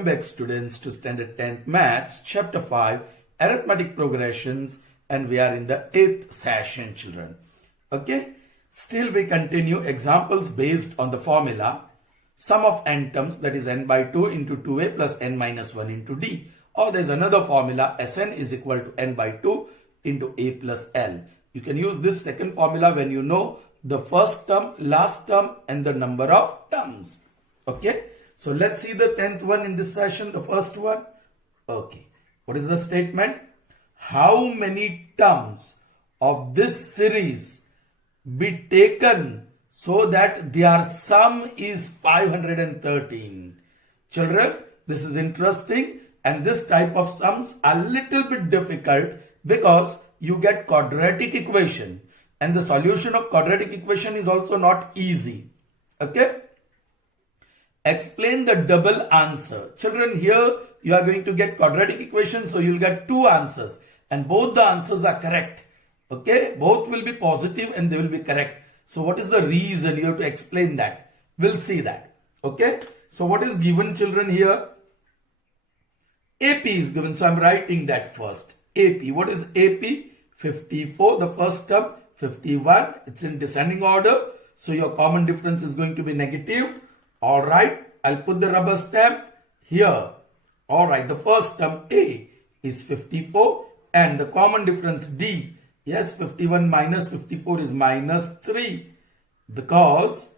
Welcome back students to Standard 10th Maths, Chapter 5, Arithmetic Progressions, and we are in the 8th session, children. Okay, still we continue examples based on the formula sum of n terms, that is n by 2 into 2a plus n minus 1 into d. Or there's another formula, Sn is equal to n by 2 into a plus l. You can use this second formula when you know the first term, last term, and the number of terms. Okay. So let's see the 10th one in this session, the first one. Okay. What is the statement? How many terms of this series be taken so that their sum is 513? Children, this is interesting, and this type of sums are little bit difficult because you get quadratic equation, and the solution of quadratic equation is also not easy. Okay. Explain the double answer. Children, here you are going to get quadratic equation, so you'll get two answers and both the answers are correct. Okay, both will be positive and they will be correct. So what is the reason? You have to explain that. We'll see that. Okay, so what is given, children? Here AP is given, so I'm writing that first. AP, what is AP? 54, the first term. 51, it's in descending order, so your common difference is going to be negative. All right, I'll put the rubber stamp here. All right, the first term A is 54 and the common difference D. Yes, 51 minus 54 is minus 3 because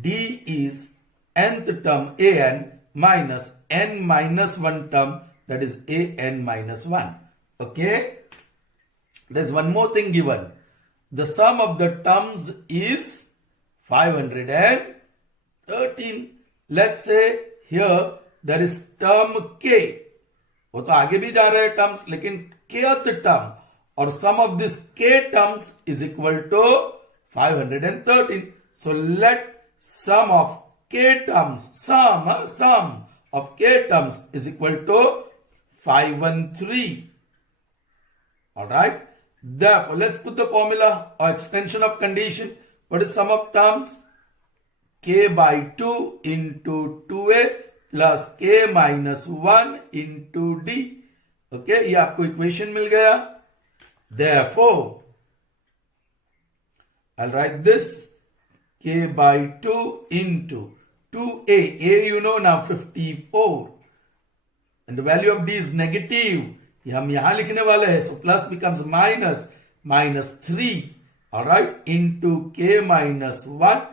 D is nth term an minus n minus 1 term, that is an minus 1. Okay, there's one more thing given. The sum of the terms is 513. Let's say here there is term k. वो तो आगे भी जा रहे हैं terms, लेकिन kth term और sum of this k terms is equal to 513. So let sum of k terms, sum of k terms is equal to 513. All right. Therefore, let's put the formula or extension of condition. What is sum of terms? K by 2 into 2a plus k minus 1 into d. Okay, ये आपको equation मिल गया. Therefore, I'll write this k by 2 into 2a. A you know now 54. And the value of d is negative. ये हम यहाँ लिखने वाले हैं. So plus becomes minus 3. Alright, into k minus 1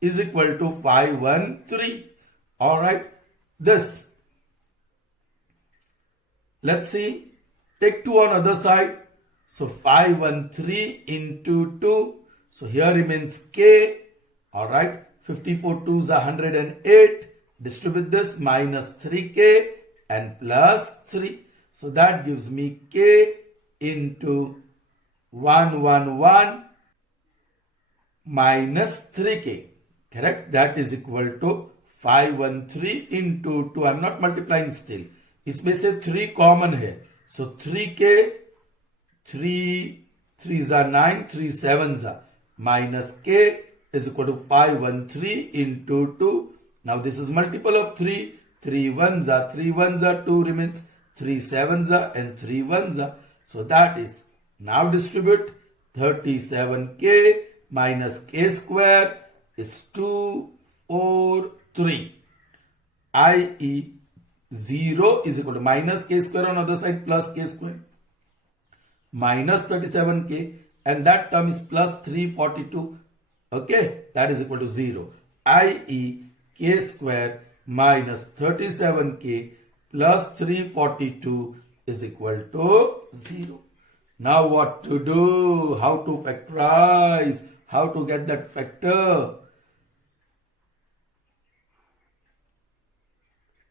is equal to 513. Alright, this. Let's see. Take 2 on other side. So 513 into 2. So here remains k. Alright, 54 2s are 108. Distribute this minus 3k and plus 3. So that gives me k into 111 minus 3k. Correct? That is equal to 513 into 2. I'm not multiplying still. इसमें से 3 common है. So 3k, 3 3s are 9, 3 7s are minus k is equal to 513 into 2. Now this is multiple of 3. 3 1s are 3 1s are 2 remains. 3 7s are and 3 1s are. So that is, now distribute 37k minus k square is 243. i.e. 0 is equal to minus k square on other side plus k square minus 37k, and that term is plus 342. Okay, that is equal to 0. i.e. k square minus 37k plus 342 is equal to 0. Now what to do? How to factorize? How to get that factor?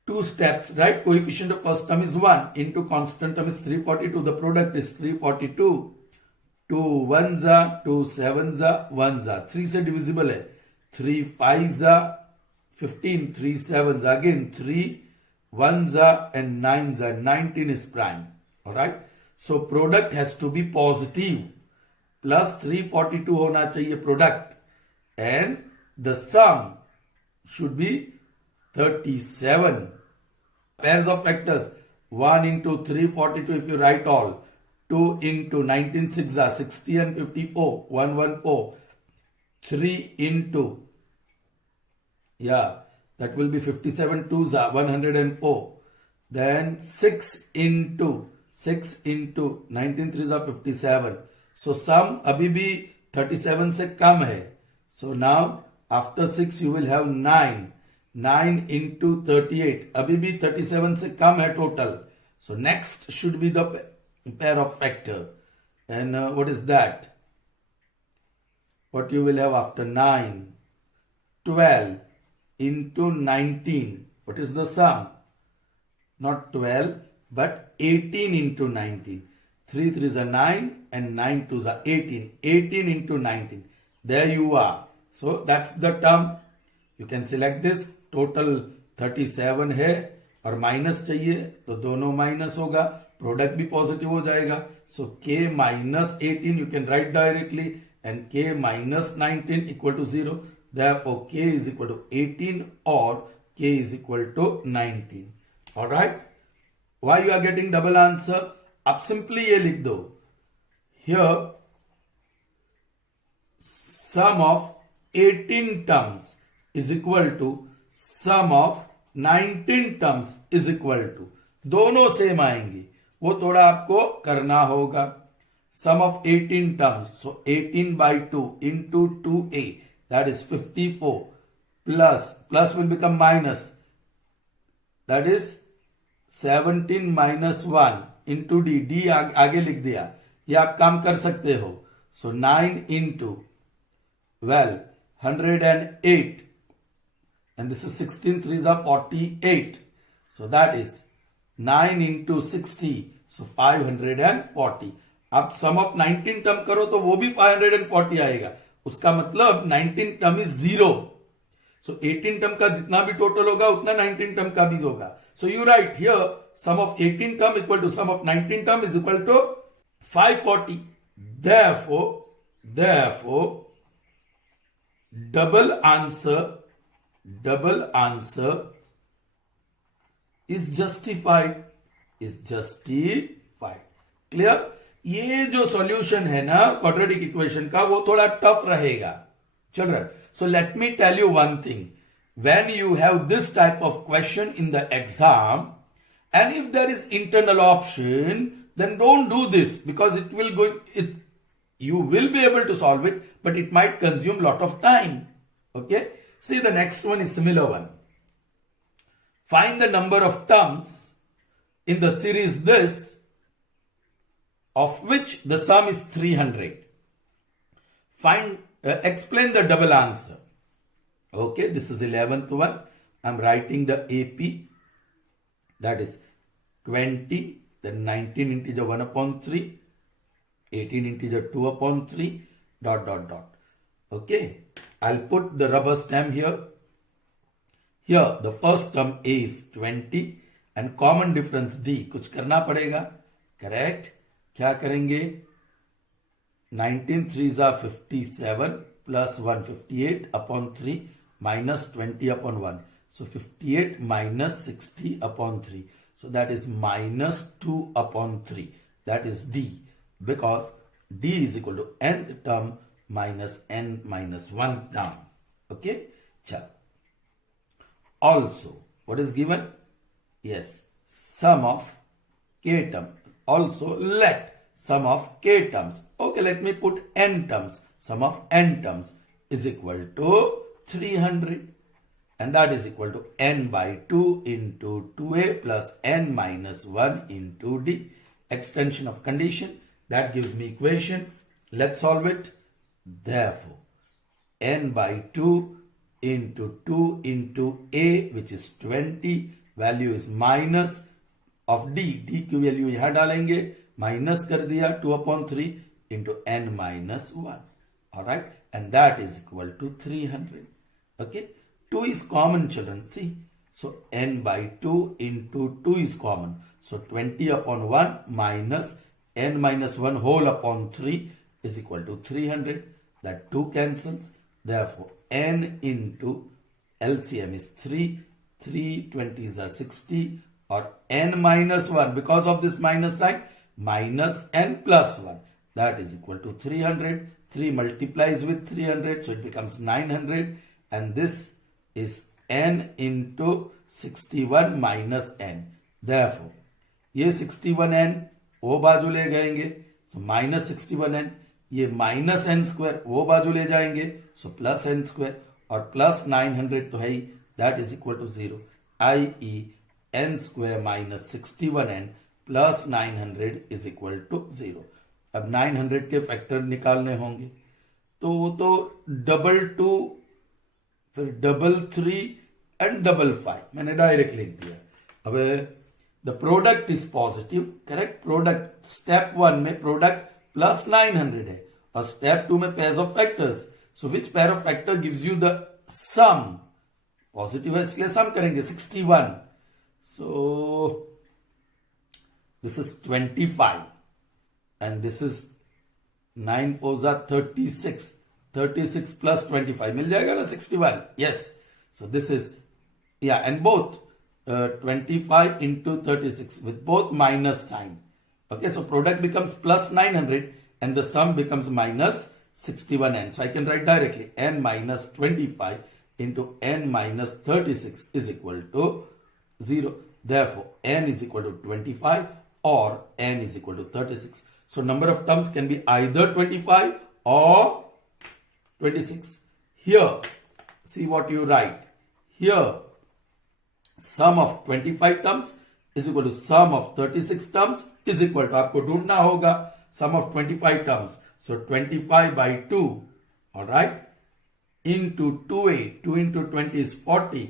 2 steps, right? Coefficient of first term is 1 into constant term is 342. The product is 342. 2 1s are, 2 7s are, 1s are. 3 से divisible है. 3 5s are 15. 3 7s are again 3 1s are and 9s are. 19 is prime. Alright. So product has to be positive. Plus 342 होना चाहिए product. And the sum should be 37. Pairs of factors. 1 into 342 if you write all. 2 into 19 6 are 60 and 54. 114. 3 into, that will be 57 2s are 104. Then 6 into 19 3s are 57. So sum abhi bhi 37 se kam hai. So now after 6 you will have 9. 9 into 38. Abhi bhi 37 se kam hai total. So next should be the pair of factor. And what is that? What you will have after 9? 12 into 19. What is the sum? Not 12, but 18 into 19. 3 3s are 9 and 9 2s are 18. 18 into 19. There you are. So that's the term. You can select this. Total 37 है और minus चाहिए तो दोनों minus होगा. Product भी positive हो जाएगा. So k minus 18 you can write directly and k minus 19 equal to 0. Therefore k is equal to 18 or k is equal to 19. Alright. Why you are getting double answer? अब simply ये लिख दो. Here sum of 18 terms is equal to sum of 19 terms is equal to. दोनों same आएंगी. वो थोड़ा आपको करना होगा. Sum of 18 terms. So 18 by 2 into 2a. That is 54. Plus will become minus. That is 17 minus 1 into d. d आगे लिख दिया. ये आप काम कर सकते हो. So 9 into 108. And this is 16 3s are 48. So that is 9 into 60. So 540. आप sum of 19 term करो तो वो भी 540 आएगा. उसका मतलब 19 term is 0. So 18 term का जितना भी total होगा उतना 19 term का भी होगा. So you write here sum of 18 term equal to sum of 19 term is equal to 540. Therefore double answer is justified. Clear? ये जो solution है ना quadratic equation का वो थोड़ा tough रहेगा. Children, so let me tell you one thing. When you have this type of question in the exam, and if there is internal option, then don't do this because you will be able to solve it, but it might consume lot of time. Okay? See, the next one is similar one. Find the number of terms in the series this, of which the sum is 300. Explain the double answer. Okay, this is 11th one. I'm writing the AP. That is 20, then 19 integer 1 upon 3, 18 integer 2 upon 3, ... Okay, I'll put the rubber stamp here. Here, the first term A is 20 and common difference D. कुछ करना पड़ेगा. Correct? क्या करेंगे? 19 3s are 57 plus 158 upon 3 minus 20 upon 1. So 58 minus 60 upon 3. So that is minus 2 upon 3. That is D. Because D is equal to nth term minus n minus 1 term. Okay? Chalo. Also, what is given? Yes, sum of k term. Also, let sum of k terms. Okay, let me put n terms. Sum of n terms is equal to 300. And that is equal to n by 2 into 2a plus n minus 1 into d. Extension of condition. That gives me equation. Let's solve it. Therefore, n by 2 into 2 into a, which is 20. Value is minus of d. d की value यहाँ डालेंगे. Minus कर दिया 2 upon 3 into n minus 1. Alright. And that is equal to 300. Okay. 2 is common, children. See. So n by 2 into 2 is common. So 20 upon 1 minus n minus 1 whole upon 3 is equal to 300. That 2 cancels. Therefore, n into LCM is 3. 3 20s are 60. or n minus 1, because of this minus sign, minus n plus 1. That is equal to 300. 3 multiplies with 300, so it becomes 900. And this is n into 61 minus n. Therefore, ये 61n वो बाजू ले जाएंगे, so minus 61n. ये minus n square वो बाजू ले जाएंगे, so plus n square. और plus 900 तो है ही, that is equal to 0. i.e. n square minus 61n plus 900 is equal to 0. अब 900 के फैक्टर निकालने होंगे, तो वो तो 2 फिर 3 एंड 5 मैंने डायरेक्ट लिख दिया. अब the product is positive, correct. Product step 1 में प्रोडक्ट प्लस 900 है और स्टेप 2 में pairs of factors. So which pair of factor gives you the sum. Positive है इसलिए सम करेंगे 61. So this is 25 and this is 9 4s are 36. 36 plus 25 मिल जाएगा ना 61. Yes. So this is, yeah, and both 25 into 36 with both minus sign. Okay, so product becomes plus 900 and the sum becomes minus 61n. So I can write directly n minus 25 into n minus 36 is equal to 0. Therefore, n is equal to 25 or n is equal to 36. So number of terms can be either 25 or 26. Here, see what you write. Here, sum of 25 terms is equal to sum of 36 terms is equal to, आपको ढूंढना होगा sum of 25 terms. So 25 by 2, alright, into 2a, 2 into 20 is 40,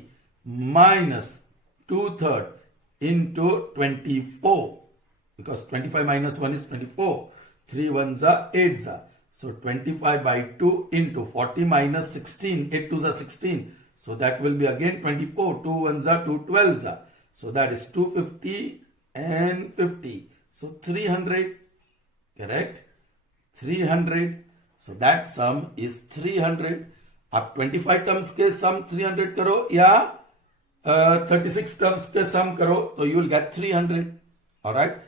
minus 2/3 into 24. Because 25 minus 1 is 24. 3 1s are 8s are. So 25 by 2 into 40 minus 16. 8 2s are 16. So that will be again 24. 2 1s are 2 12s are. So that is 250 and 50. So 300. Correct? 300. So that sum is 300. आप 25 terms के sum 300 करो या 36 terms के sum करो तो you will get 300. Alright?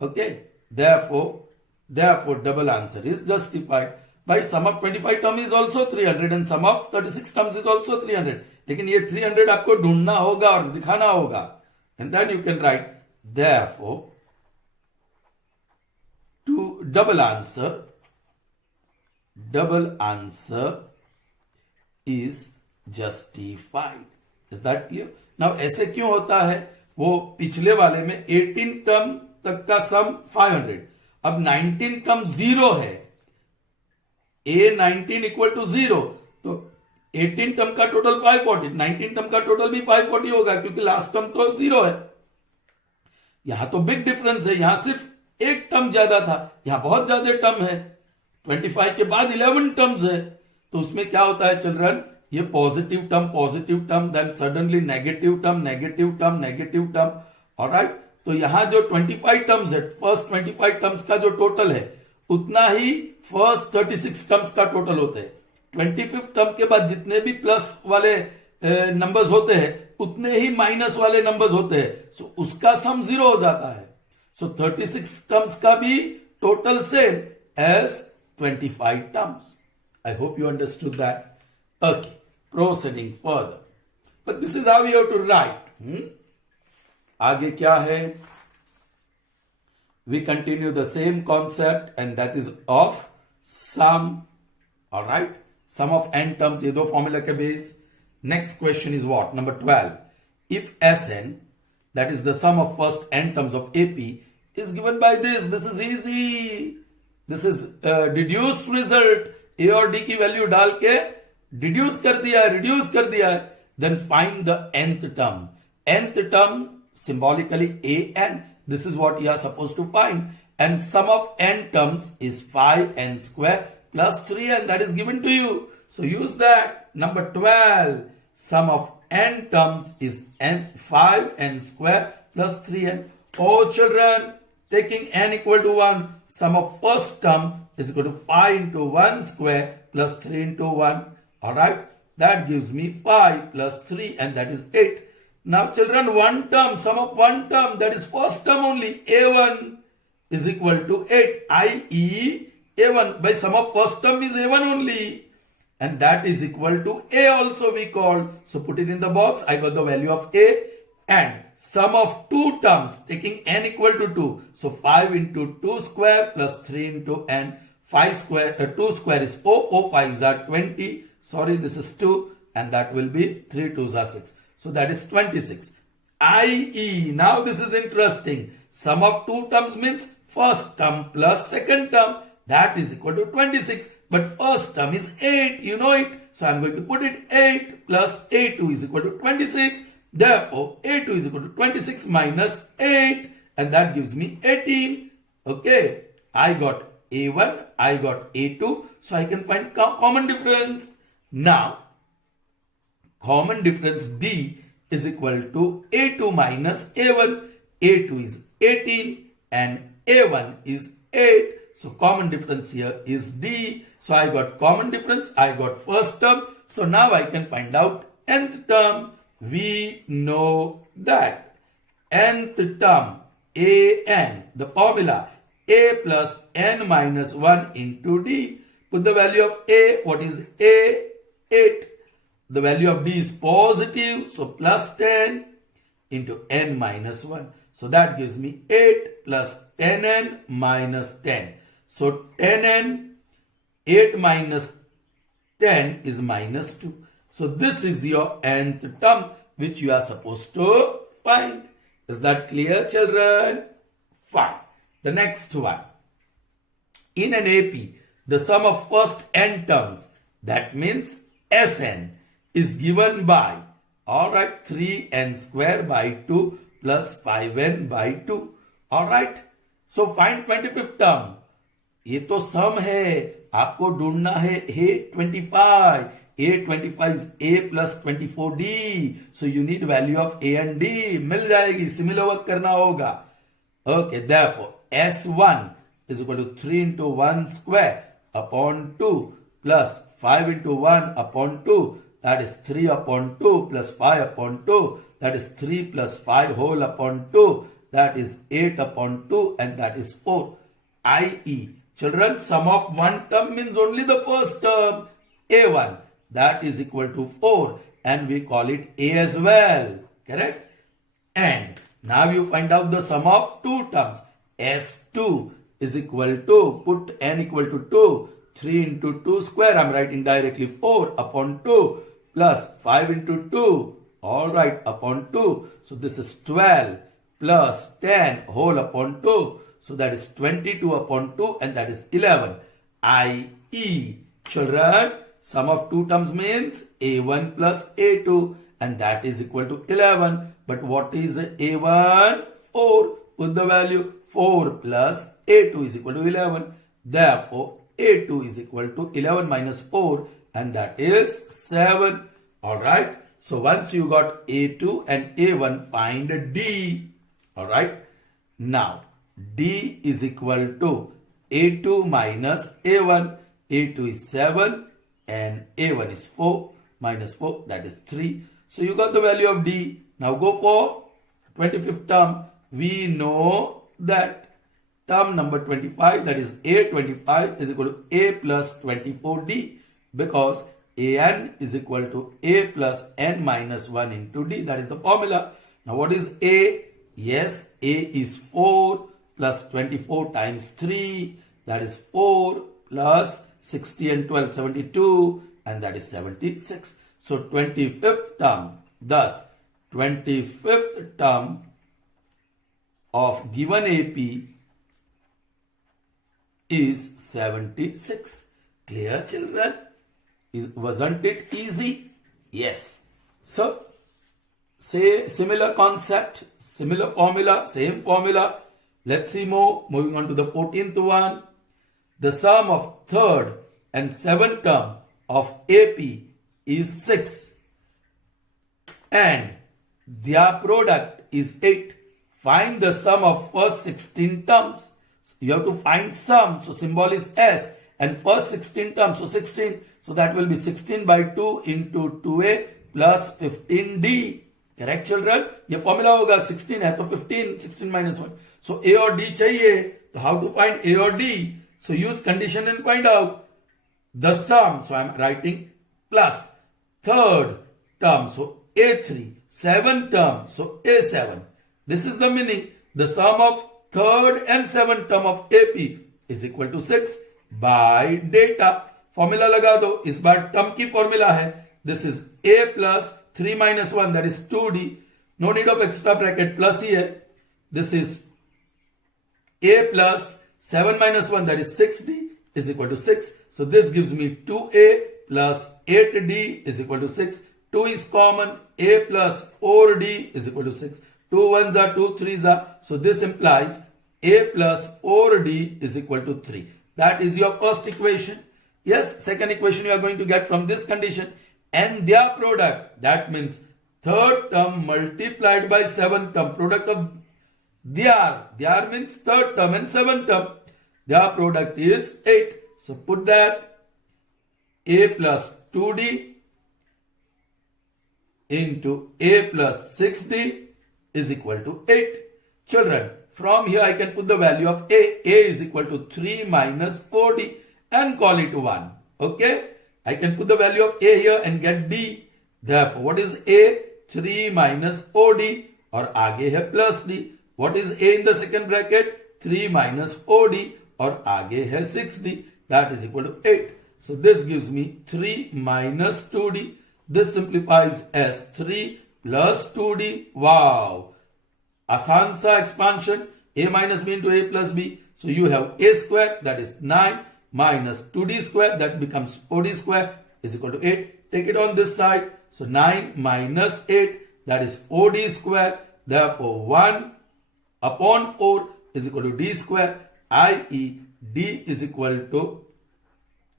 Okay, therefore double answer is justified. But sum of 25 term is also 300 and sum of 36 terms is also 300. लेकिन ये 300 आपको ढूंढना होगा और दिखाना होगा. And then you can write, therefore, to double answer is justified. Is that clear? Now ऐसे क्यों होता है? वो पिछले वाले में 18 टर्म तक का सम 500. अब 19 टर्म 0 है. A19 equal to 0. तो 18 टर्म का टोटल 540. 19 टर्म का टोटल भी 540 होगा क्योंकि लास्ट टर्म तो 0 है. यहां तो बिग डिफरेंस है. यहां सिर्फ एक टर्म ज्यादा था, यहां बहुत ज्यादा टर्म है. 25 के बाद 11 टर्म्स है. तो उसमें क्या होता है चिल्ड्रन? ये positive term, then suddenly negative term. Alright, तो यहां जो 25 टर्म्स है, फर्स्ट 25 टर्म्स का जो टोटल है उतना ही फर्स्ट 36 टर्म्स का टोटल होता है. 25 टर्म के बाद जितने भी प्लस वाले नंबर्स होते हैं उतने ही माइनस वाले नंबर्स होते हैं. सो उसका सम 0 हो जाता है. सो 36 टर्म्स का भी total same as 25 terms. I hope you understood that. Okay, proceeding further. But this is how you have to write. आगे क्या है? We continue the same concept and that is of sum. Alright, sum of n terms. ये दो formula के base. Next question is what? Number 12. If Sn, that is the sum of first n terms of AP, is given by this. This is easy. This is deduced result. A और D की value डाल के deduce कर दिया, reduce कर दिया. Then find the nth term. Nth term symbolically an. This is what you are supposed to find. And sum of n terms is 5n square plus 3n. That is given to you. So use that. Number 12. Sum of n terms is 5n square plus 3n. Oh children, taking n equal to 1. Sum of first term is equal to 5 into 1 square plus 3 into 1. Alright. That gives me 5 plus 3 and that is 8. Now children, one term, sum of one term, that is first term only, A1 is equal to 8, i.e. A1 by sum of first term is A1 only, and that is equal to A also we called. So put it in the box, I got the value of A, and sum of two terms taking n equal to 2. So 5 into 2 square plus 3 into n, 5 square, 2 square is 4, 5s are 20, sorry this is 2, and that will be 3 2s are 6. So that is 26. i.e. now this is interesting. Sum of two terms means first term plus second term, that is equal to 26. But first term is 8, you know it. So I am going to put it 8 plus A2 is equal to 26. Therefore, A2 is equal to 26 minus 8, and that gives me 18. Okay, I got A1, I got A2, so I can find common difference. Now, common difference D is equal to A2 minus A1. A2 is 18 and A1 is 8. So common difference here is D. So I got common difference, I got first term. So now I can find out nth term. We know that nth term, an, the formula, a plus n minus 1 into d. Put the value of a, what is a? 8. The value of d is positive, so plus 10 into n minus 1. So that gives me 8 plus 10n minus 10. So 10n, 8 minus 10 is minus 2. So this is your nth term which you are supposed to find. Is that clear, children? Fine. The next one. In an AP, the sum of first n terms, that means Sn, is given by, alright, 3n square by 2 plus 5n by 2. Alright. So find 25th term. ये तो सम है, आपको ढूंढना है A25. A25 is A plus 24D. So you need value of A and D. मिल जाएगी, similar work करना होगा. Okay, therefore S1 is equal to 3 into 1 square upon 2 plus 5 into 1 upon 2. That is 3 upon 2 plus 5 upon 2. That is 3 plus 5 whole upon 2. That is 8 upon 2, and that is 4. I.e. children, sum of one term means only the first term, A1. That is equal to 4, and we call it A as well. Correct? And now you find out the sum of two terms. S2 is equal to, put n equal to 2. 3 into 2 square, I am writing directly 4 upon 2 plus 5 into 2. Alright, upon 2. So this is 12 plus 10 whole upon 2. So that is 22 upon 2, and that is 11. I.e. children, sum of two terms means A1 plus A2, and that is equal to 11. But what is A1? 4. Put the value 4 plus A2 is equal to 11. Therefore, A2 is equal to 11 minus 4, and that is 7. Alright. So once you got A2 and A1, find D. Alright. Now, D is equal to A2 minus A1. A2 is 7 and A1 is 4 minus 4, that is 3. So you got the value of D. Now go for 25th term. We know that term number 25, that is A25, is equal to A plus 24D, because An is equal to A plus n minus 1 into D. That is the formula. Now what is A? Yes, A is 4 plus 24 times 3, that is 4 plus 60 and 12, 72, and that is 76. So 25th term, thus 25th term of given AP is 76. Clear, children? Wasn't it easy? Yes. So, say similar concept, similar formula, same formula. Let's see more. Moving on to the 14th one. The sum of third and seventh term of AP is 6, and their product is 8. Find the sum of first 16 terms. You have to find sum. So symbol is S, and first 16 terms. So 16. So that will be 16 by 2 into 2A plus 15D. Correct children? ये formula होगा 16 है तो 15, 16 minus 1. So A और D चाहिए, तो how to find A or D? So use condition and find out the sum. So I am writing plus third term, so A3, seventh term, so A7. This is the meaning. The sum of third and seventh term of AP is equal to 6 by data. Formula लगा दो. इस बार term की formula है. This is A plus 3 minus 1, that is 2D. No need of extra bracket, plus here. This is A plus 7 minus 1, that is 6D, is equal to 6. So this gives me 2A plus 8D is equal to 6. 2 is common. A plus 4D is equal to 6. 2 ones are 2, 3s are. So this implies A plus 4D is equal to 3. That is your first equation. Yes, second equation you are going to get from this condition. And their product, that means third term multiplied by seventh term, product of their means third term and seventh term. Their product is 8. So put that A plus 2D into A plus 6D is equal to 8. Children, from here I can put the value of A. A is equal to 3 minus 4D and call it 1. Okay? I can put the value of A here and get D. Therefore, what is A? 3 minus 4D, or आगे है plus D. What is A in the second bracket? 3 minus 4D, or आगे है 6D. That is equal to 8. So this gives me 3 minus 2D. This simplifies as 3 plus 2D. Wow! आसान सा expansion. A minus B into A plus B. So you have A square, that is 9, minus 2D square, that becomes 4D square, is equal to 8. Take it on this side. So 9 minus 8, that is 4D square. Therefore 1 upon 4 is equal to D square, i.e. D is equal to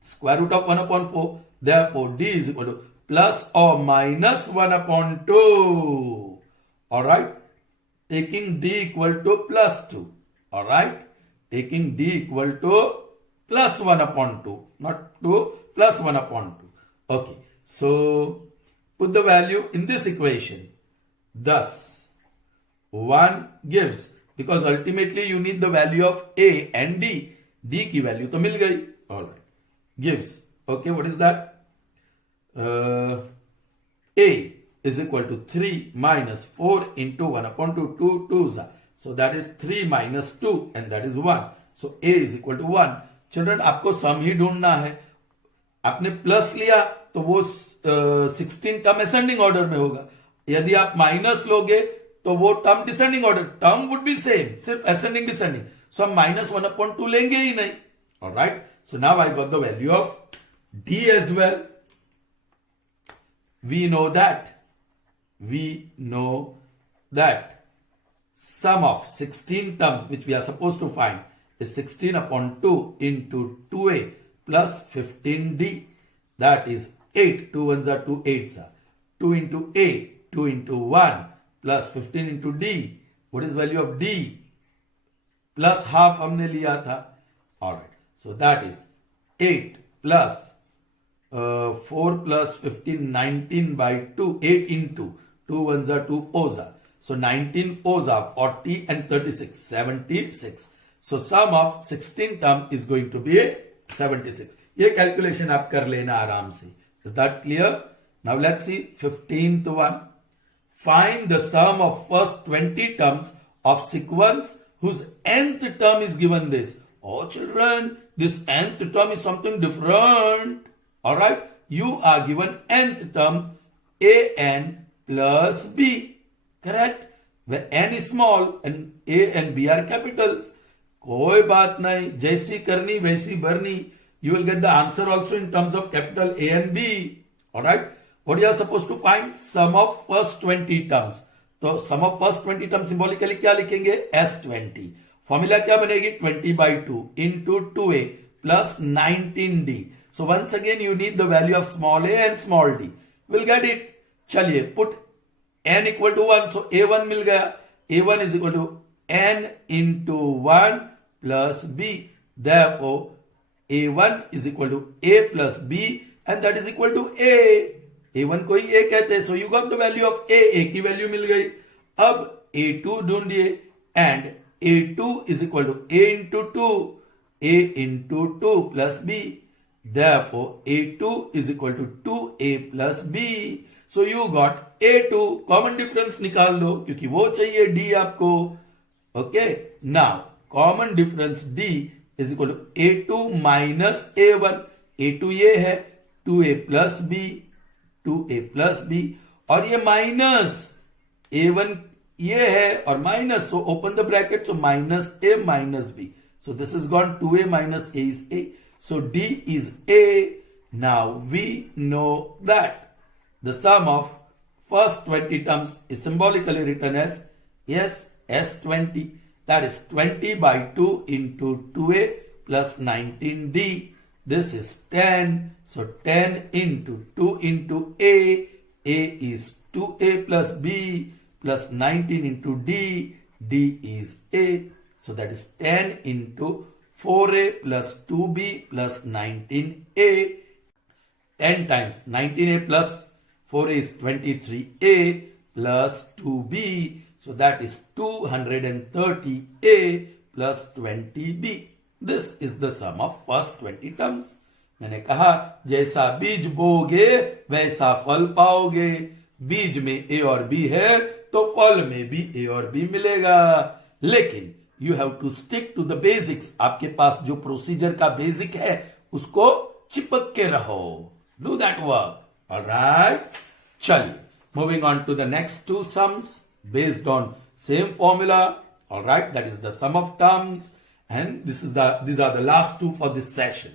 square root of 1 upon 4. Therefore D is equal to plus or minus 1 upon 2. Alright. Taking D equal to plus 2. Alright. Taking D equal to plus 1 upon 2. Not 2, plus 1 upon 2. Okay. So put the value in this equation. Thus 1 gives, because ultimately you need the value of A and D. D की value तो मिल गई. Alright. Gives. Okay, what is that? A is equal to 3 minus 4 into 1 upon 2. 2 2s are. So that is 3 minus 2 and that is 1. So A is equal to 1. Children, आपको सम ही ढूंढना है. आपने plus लिया तो वो 16 टर्म असेंडिंग ऑर्डर में होगा. यदि आप माइनस लोगे तो वो term descending order. Term would be same, सिर्फ असेंडिंग डिसेंडिंग. सो हम माइनस 1 अपॉन 2 लेंगे ही नहीं. Alright. So now I got the value of D as well. We know that sum of 16 terms which we are supposed to find is 16 upon 2 into 2A plus 15D. That is 8. 2 ones are 2 8s are. 2 into A, 2 into 1 plus 15 into D. What is value of D? Plus half हमने लिया था. Alright. So that is 8 plus 4 plus 15, 19 by 2, 8 into 2 ones are 2 4s are. So 19 4s are 40 and 36, 76. So sum of 16 term is going to be 76. ये calculation आप कर लेना आराम से. Is that clear? Now let's see 15th one. Find the sum of first 20 terms of sequence whose nth term is given this. Oh children, this nth term is something different. Alright, you are given nth term an plus b. Correct? Where n is small and a and b are capitals. कोई बात नहीं, जैसी करनी वैसी भरनी. You will get the answer also in terms of capital A and B. Alright? What you are supposed to find? Sum of first 20 terms. तो sum of first 20 terms symbolically क्या लिखेंगे? S20. Formula क्या बनेगी? 20 by 2 into 2A plus 19D. So once again you need the value of small a and small d. We'll get it. चलिए put n equal to 1. So a1 मिल गया. a1 is equal to n into 1 plus b. Therefore a1 is equal to a plus b and that is equal to a. a1 को ही a कहते हैं, so you got the value of a की value मिल गई। अब a2 ढूंढिए, and a2 is equal to a into 2 plus b, therefore a2 is equal to 2a plus b, so you got a2, common difference निकाल दो क्योंकि वो चाहिए d आपको। Okay, now common difference d is equal to a2 minus a1, a2 ये है, 2a plus b, और ये माइनस a1 ये है और minus, so open the bracket, so minus a minus b, so this is gone, 2a minus a is a, so d is a. Now we know that the sum of first 20 terms is symbolically written as S20, that is 20 by 2 into 2a plus 19d, this is 10, so 10 into 2 into a is 2a plus b plus 19 into d is a, so that is 10 into 4a plus 2b plus 19a, 10 times 19a plus 4a is 23a plus 2b, so that is 230a plus 20b. This is the sum of first 20 terms. मैंने कहा जैसा बीज बोगे वैसा फल पाओगे, बीज में a और b है तो फल में भी a और b मिलेगा, लेकिन you have to stick to the basics, आपके पास जो प्रोसीजर का बेसिक है उसको चिपक के रहो, डू दैट वर्क। ऑलराइट, चलिए moving on to the next two sums based on same formula. All right, that is the sum of terms, and these are the last two for this session.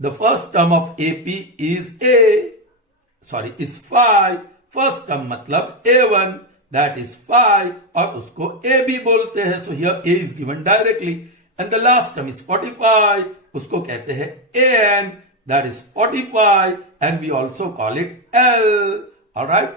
The first term of AP is is 5. First term मतलब A1, that is 5, और उसको AB बोलते हैं, so here A is given directly, and the last term is 45, उसको कहते हैं AN, that is 45, and we also call it L. All right.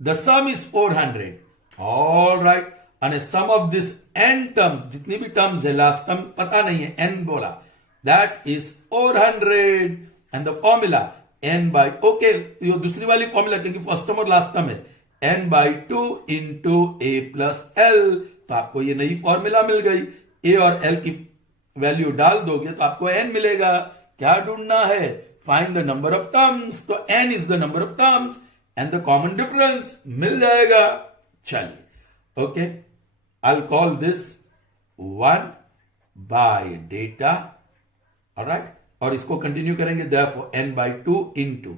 The sum is 400. All right. And a sum of this n terms, जितनी भी terms है, last term पता नहीं है, n बोला, that is 400. And the formula n by, okay, ये दूसरी वाली formula क्योंकि first term और last term है, n by 2 into a plus l, तो आपको ये नई formula मिल गई, a और l की वैल्यू डाल दोगे तो आपको n मिलेगा। क्या ढूंढना है? Find the number of terms, तो n is the number of terms and the common difference मिल जाएगा। चलिए, okay, I'll call this 1 by data, alright, और इसको कंटिन्यू करेंगे, therefore n by 2 into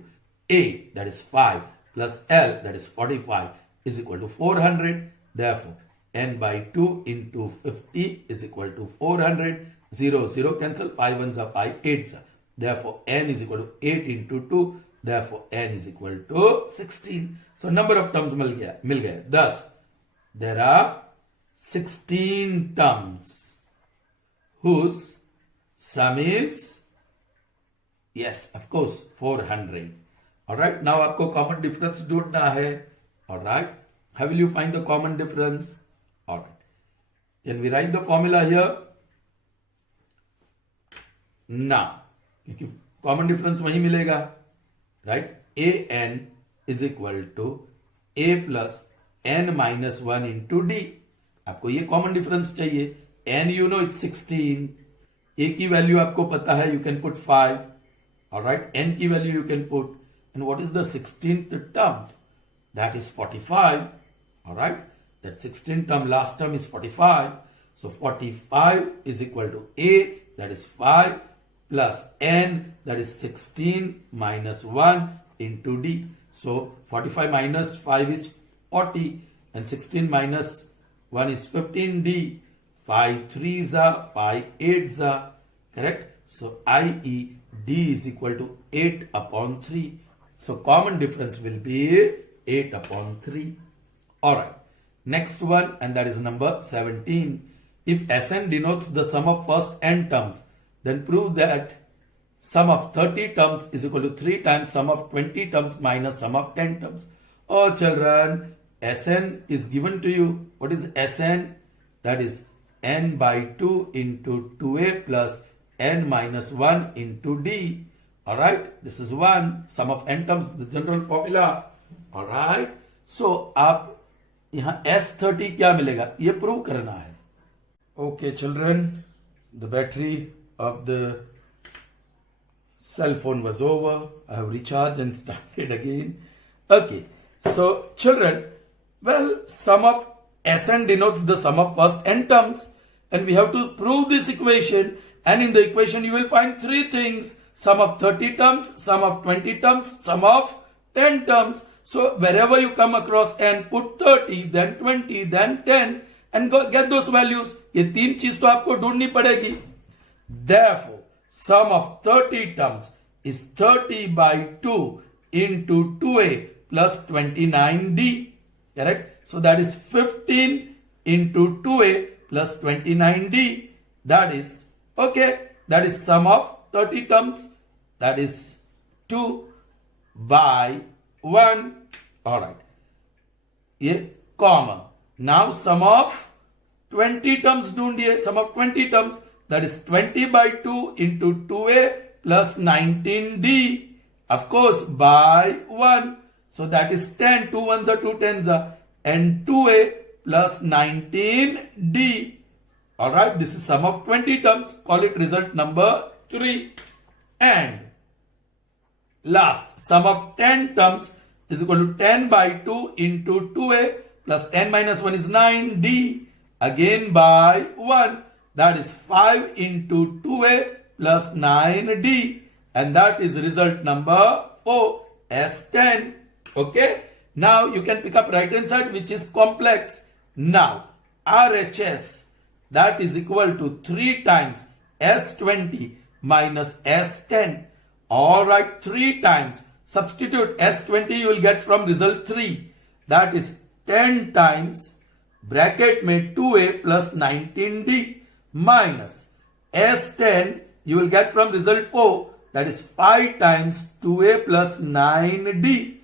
a, that is 5, plus l, that is 45, is equal to 400, therefore n by 2 into 50 is equal to 400, 0 0 cancel, 5 ones are 5 8s are, therefore n is equal to 8 into 2, therefore n is equal to 16. So number of terms मिल गया। Thus there are 16 terms whose sum is, yes, of course, 400. All right, now आपको common difference ढूंढना है। All right, how will you find the common difference? All right, can we write the formula here? Now, क्योंकि common difference वही मिलेगा, right? an is equal to a plus n minus 1 into d. आपको ये common difference चाहिए। n you know it's 16, a की value आपको पता है, you can put 5, alright, n की value you can put, and what is the 16th term? That is 45, alright, that 16th term, last term is 45, so 45 is equal to a, that is 5, plus n, that is 16 minus 1 into d. So 45 minus 5 is 40, and 16 minus 1 is 15d. 5 3s are, 5 8s are, correct? So i.e. d is equal to 8 upon 3. So common difference will be 8 upon 3. Alright, next one, and that is number 17. If Sn denotes the sum of first n terms, then prove that sum of 30 terms is equal to 3 times sum of 20 terms minus sum of 10 terms. Oh children, Sn is given to you. What is Sn? That is n by 2 into 2a plus n minus 1 into d. All right, this is 1. Sum of n terms, the general formula. All right, so आप यहाँ S30 क्या मिलेगा ये prove करना है. Okay, children, the battery of the cell phone was over. I have recharged and started again. Okay, so children, well, sum of Sn denotes the sum of first n terms, and we have to prove this equation. And in the equation, you will find 3 things: sum of 30 terms, sum of 20 terms, sum of 10 terms. So wherever you come across n, put 30, then 20, then 10, and go get those values. ये 3 चीज तो आपको ढूंढनी पड़ेगी. Therefore, sum of 30 terms is 30 by 2 into 2a plus 29d. Correct? So that is 15 into 2a plus 29d. That is, okay, that is sum of 30 terms. That is 2 by 1. Alright. ये comma. Now sum of 20 terms ढूंढिए. Sum of 20 terms, that is 20 by 2 into 2a plus 19d. Of course, by 1. So that is 10. 2 ones are 2 tens are. And 2a plus 19d. Alright, this is sum of 20 terms. Call it result number 3. And last, sum of 10 terms is equal to 10 by 2 into 2a plus 10 minus 1 is 9d. Again by 1. That is 5 into 2a plus 9d. And that is result number 4, S10. Okay. Now you can pick up right hand side, which is complex. Now RHS, that is equal to 3 times S20 minus S10. Alright, 3 times. Substitute S20 you will get from result 3. That is 10 times bracket में 2a plus 19d minus S10 you will get from result 4. That is 5 times 2a plus 9d.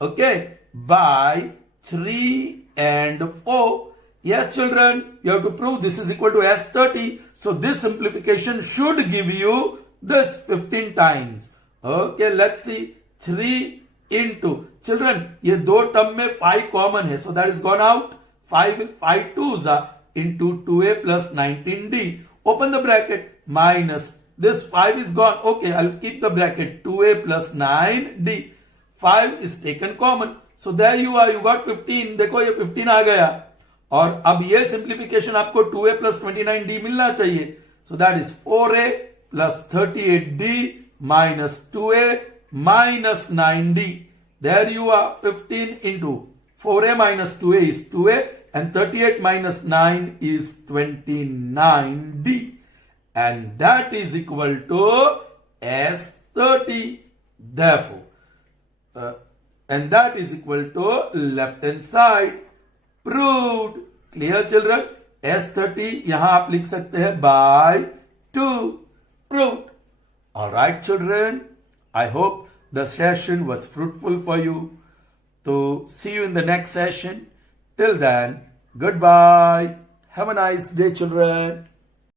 Okay, by 3 and 4. Yes, children, you have to prove this is equal to S30. So this simplification should give you this 15 times. Okay, let's see. 3 into, children, ये दो term में 5 common है, so that is gone out. 5 2s are into 2a plus 19d. Open the bracket, minus this 5 is gone. Okay, I'll keep the bracket 2a plus 9d. 5 is taken common. So there you are, you got 15. देखो ये 15 आ गया. और अब ये simplification आपको 2a plus 29d मिलना चाहिए. So that is 4a plus 38d minus 2a minus 9d. There you are, 15 into 4a minus 2a is 2a and 38 minus 9 is 29d. And that is equal to S30. Therefore, and that is equal to left hand side. Proved. Clear, children? S30 यहाँ आप लिख सकते हैं by 2. Proved. Alright, children. I hope the session was fruitful for you. So see you in the next session. Till then, goodbye. Have a nice day, children.